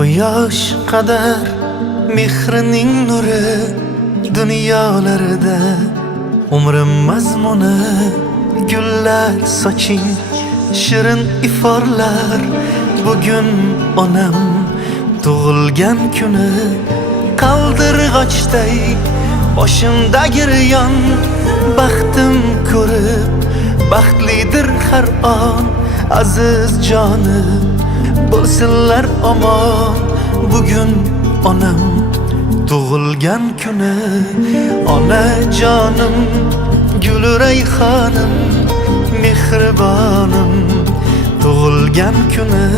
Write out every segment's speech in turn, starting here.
Quyosh qadar mehrining nuri dunyolarda umrim mazmuni gullar soching shirin iforlar. Bugun onam tug'ilgan kuni qaldirg'ochday boshimda giryon. Baxtim ko'rib baxtlidir har on aziz jonim bo'lsinlar omon. Bugun onam tug'ilgan kuni ona jonim guli rayhonim mehribonim. Tug'ilgan kuni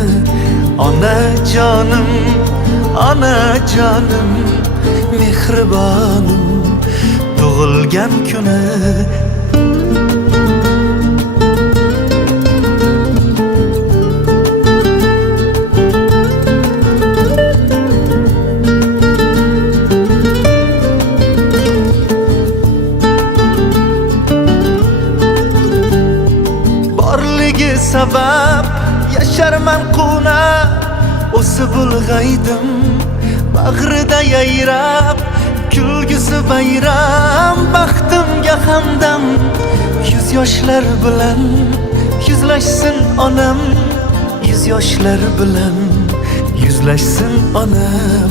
ona jonim mehribonim. Tug'ilgan kuni sabab yasharman quvnab o'sib ulg'aydim bag'rida yayrab kulgisi bayram. Baxtimga hamdam yuz yoshlar bilan yuzlashsin onam, yuz yoshlar bilan yuzlashsin onam.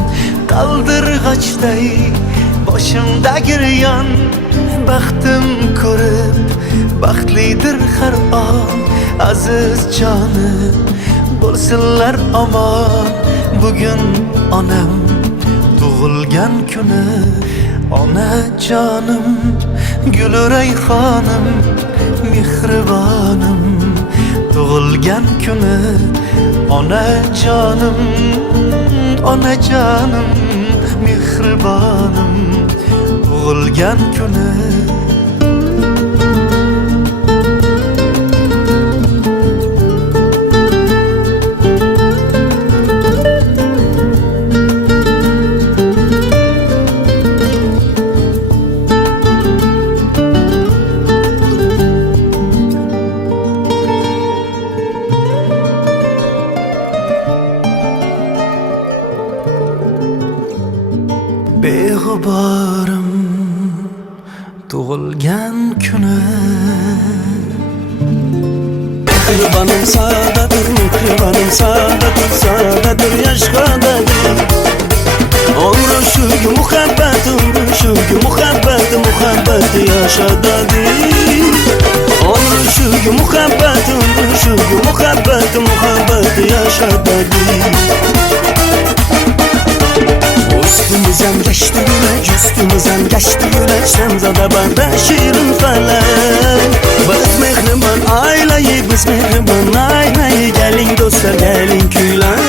Qaldirg'ochday boshimda giryon baxtim ko'rib baxtlidir har on aziz jonim bo'lsinlar omon. Bugun onam tug'ilgan kuni ona jonim guli rayhonim mehribonim. Tug'ilgan kuni ona jonim mehribonim. Tug'ilgan kuni beg'uborim tug'ilgan kuni. Mehribonim sadadir, mehribonim sadadir, sadadir yashqadadir. Umri shugi muhabbat, umri shugi muhabbat, muhabbat yashadadir. Umri shugi muhabbat, umri shugi muhabbat, muhabbat yashadadir. Üstümüzden geçti güneş, üstümüzden geçti güneş. Semzada banda şirin falan. Biz mehriban aileyi, biz mehriban aileyi. Gelin dostlar, gelin kuylan.